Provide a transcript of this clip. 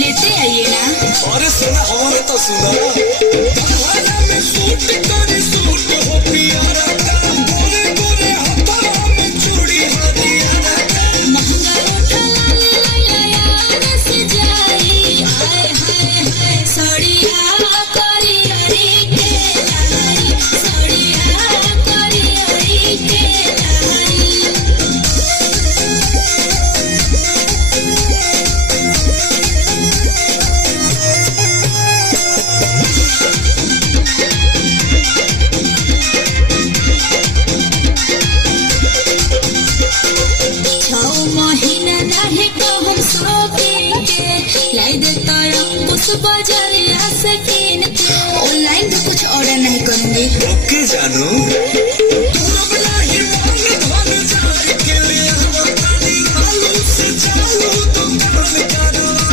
लेते आइए ना। अरे सुना हमारे तो सुना में सूट करे सूट हो प्यारा का गोरे गोरे हथरा में चूड़ी हो प्यारा का महंगा उठा लाले यार से जाई हाय हाय हाय सड़िया करी हरी के लाई सड़िया करी हरी के लाई बाजारिया से ऑनलाइन भी कुछ ऑर्डर नहीं करूंगी। ओके जानू।